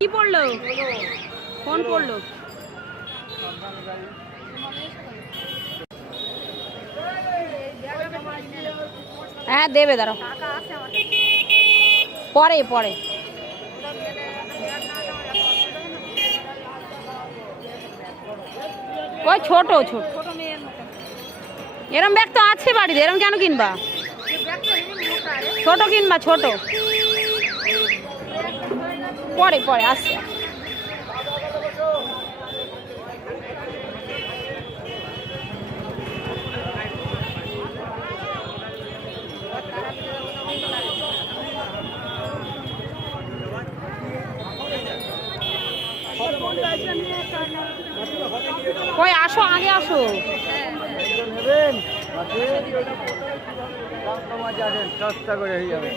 কি পড়লো? ফোন পড়লো। হ্যাঁ দেবে, দাঁড়াও পরে পরে। ওই ছোট ছোট এরম ব্যাগ তো আছে বাড়িতে, এরম কেন কিনবা? ছোট কিনবা, ছোট। পরে পরে আসছে। কই আসো, আগে আসো। সস্তা করে হয়ে যাবে।